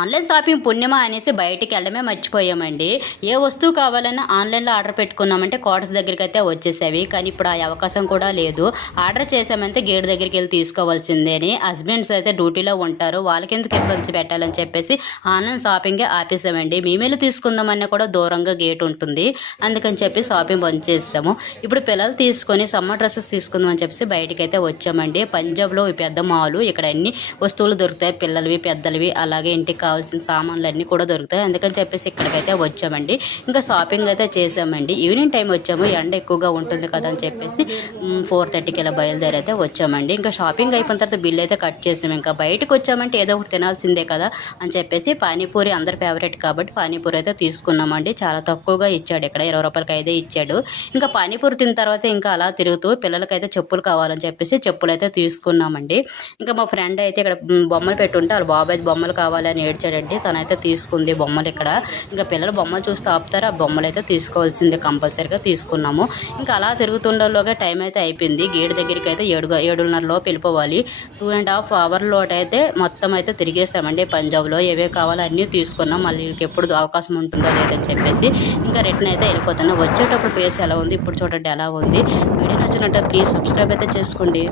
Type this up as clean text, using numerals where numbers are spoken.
Online shopping పుణ్యమా అనేసి బయటికి వెళ్ళడమే మర్చిపోయామండి. ఏ వస్తువు కావాలన్నా ఆన్లైన్లో ఆర్డర్ పెట్టుకున్నామంటే క్వార్టర్స్ దగ్గరికి అయితే వచ్చేసేవి. కానీ ఇప్పుడు ఆ అవకాశం కూడా లేదు. ఆర్డర్ చేసామంటే గేట్ దగ్గరికి వెళ్ళి తీసుకోవాల్సిందే అని హస్బెండ్స్ అయితే డ్యూటీలో ఉంటారు. వాళ్ళకి ఎందుకు ఇబ్బంది పెట్టాలని చెప్పేసి ఆన్లైన్ షాపింగే ఆపేసామండి. మేమెళ్ళి తీసుకుందామన్నా కూడా దూరంగా గేట్ ఉంటుంది. అందుకని చెప్పి షాపింగ్ బంద్ చేస్తాము. ఇప్పుడు పిల్లలు తీసుకొని సమ్మర్ డ్రెస్సెస్ తీసుకుందామని చెప్పేసి బయటికి అయితే వచ్చామండి. పంజాబ్లో ఈ పెద్ద మాలు, ఇక్కడ అన్ని వస్తువులు దొరుకుతాయి, పిల్లలవి పెద్దలవి, అలాగే ఇంటికి కావాల్సిన సామాన్లు అన్నీ కూడా దొరుకుతాయి. అందుకని చెప్పేసి ఇక్కడికైతే వచ్చామండి. ఇంకా షాపింగ్ అయితే చేసామండి. ఈవినింగ్ టైం వచ్చాము, ఎండ ఎక్కువగా ఉంటుంది కదా అని చెప్పేసి 4:30కి ఇలా బయలుదేరి అయితే వచ్చామండి. ఇంకా షాపింగ్ అయిపోయిన తర్వాత బిల్ అయితే కట్ చేసాము. ఇంకా బయటకు వచ్చామంటే ఏదో ఒకటి తినాల్సిందే కదా అని చెప్పేసి పానీపూరి అందరి ఫేవరెట్ కాబట్టి పానీపూరి అయితే తీసుకున్నామండి. చాలా తక్కువగా ఇచ్చాడు, ఇక్కడ 20 రూపాయలకి అయితే ఇచ్చాడు. ఇంకా పానీపూరి తిన్న తర్వాత ఇంకా అలా తిరుగుతూ పిల్లలకైతే చెప్పులు కావాలని చెప్పేసి చెప్పులు అయితే తీసుకున్నామండి. ఇంకా మా ఫ్రెండ్ అయితే ఇక్కడ బొమ్మలు పెట్టుంటే వాళ్ళ బాబాయ్ బొమ్మలు కావాలని ఏడ్చాడండి. తనైతే తీసుకుంది బొమ్మలు. ఇక్కడ ఇంకా పిల్లలు బొమ్మలు చూస్తే ఆపుతారు, ఆ బొమ్మలు అయితే తీసుకోవాల్సిందే, కంపల్సరీగా తీసుకున్నాము. ఇంకా అలా తిరుగుతుండలోగా టైం అయితే అయిపోయింది. గేట్ దగ్గరికి అయితే 7:30 లోపు వెళ్ళిపోవాలి. 2.5 అవర్లో అయితే మొత్తం అయితే తిరిగేసామండి. పంజాబ్లో ఏవే కావాలో అన్నీ తీసుకున్నాం. మళ్ళీ ఎప్పుడు అవకాశం ఉంటుందో లేదని చెప్పేసి ఇంకా రిటర్న్ అయితే వెళ్ళిపోతున్నాం. వచ్చేటప్పుడు ఫేస్ ఎలా ఉంది, ఇప్పుడు చూడండి ఎలా ఉంది. వీడియో నచ్చినట్టు ప్లీజ్ సబ్స్క్రైబ్ అయితే చేసుకోండి.